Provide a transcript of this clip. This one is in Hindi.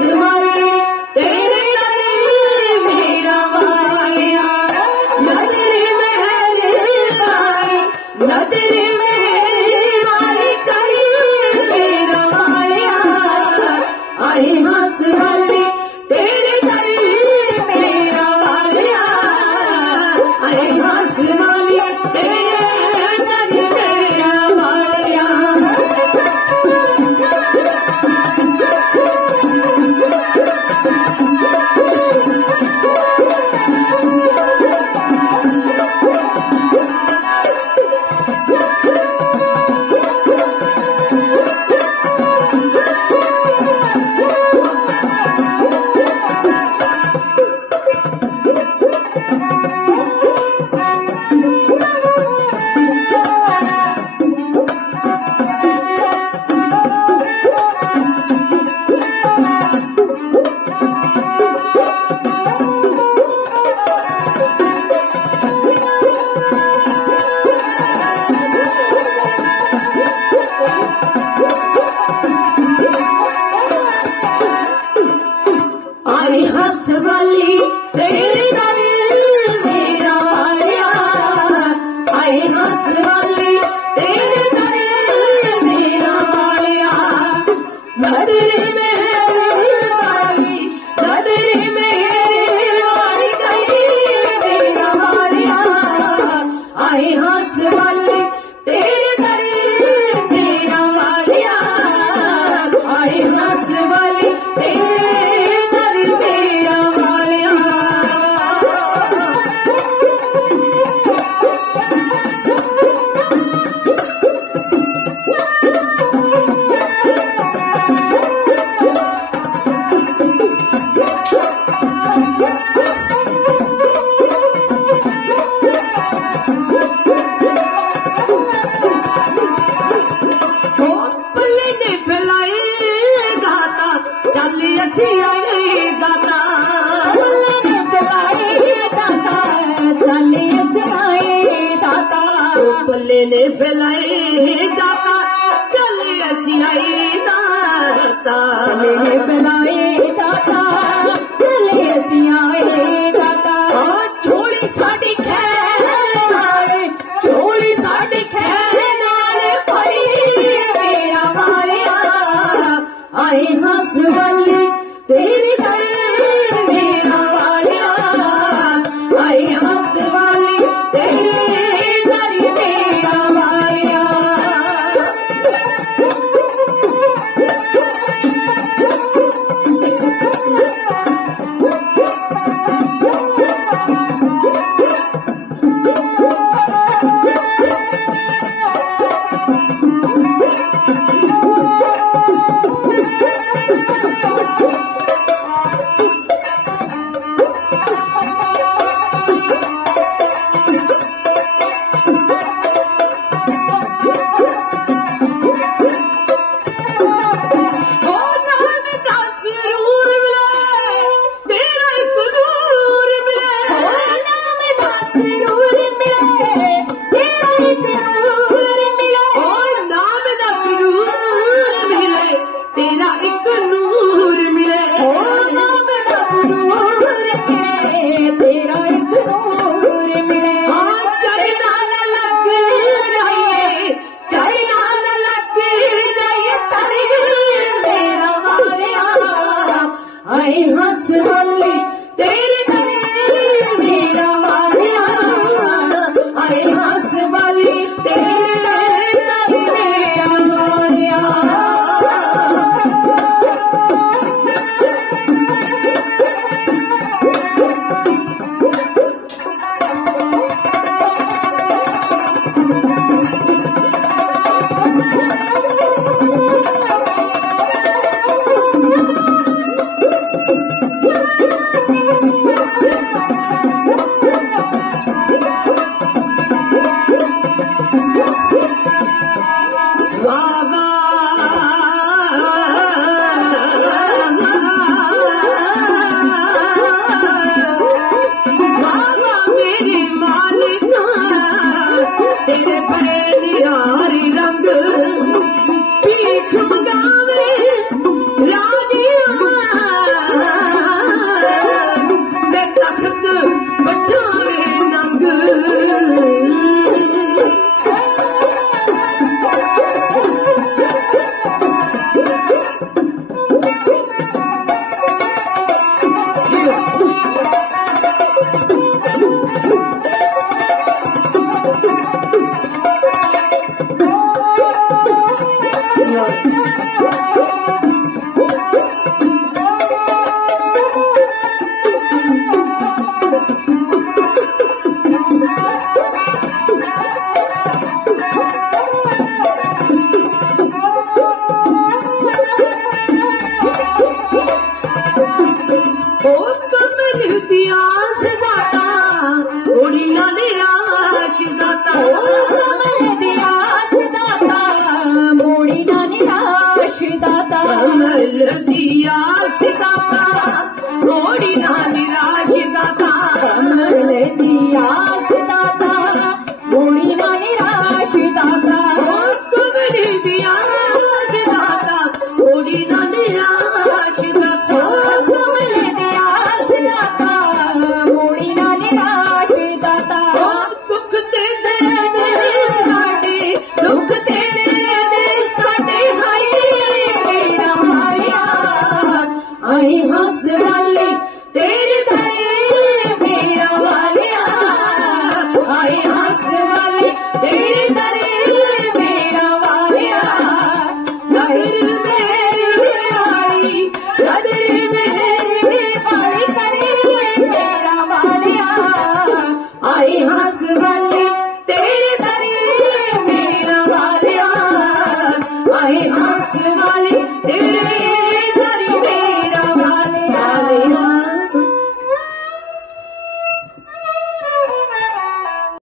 वाले तेरे दर मेरा वालिया नदरी मेहर वाली कर मेरा वालिया आई हंस वाली तेरे दर मेरा वालिया आई हंस वाली तेरे दर मेरा वालिया आई हंस वाली तेरे दर मेरा वालिया आई हंस वाली तेरे दर मेरा वालिया नदरी मेहर वाली करी मेरा वालिया आई हंस वाली तेरे दर मेरा वालिया आई हंस वाली तेरे ने फैलाई दाता चल रसियाई दाता ने फैलाई दाता चल रसियाई दाता छोड़ी साड़ी खैर नाले छोड़ी साड़ी खैर नाले भाई मेरा वालिया आई हंस वाली तेरी दर मेरा वालिया आई हंस वाली तेरी आए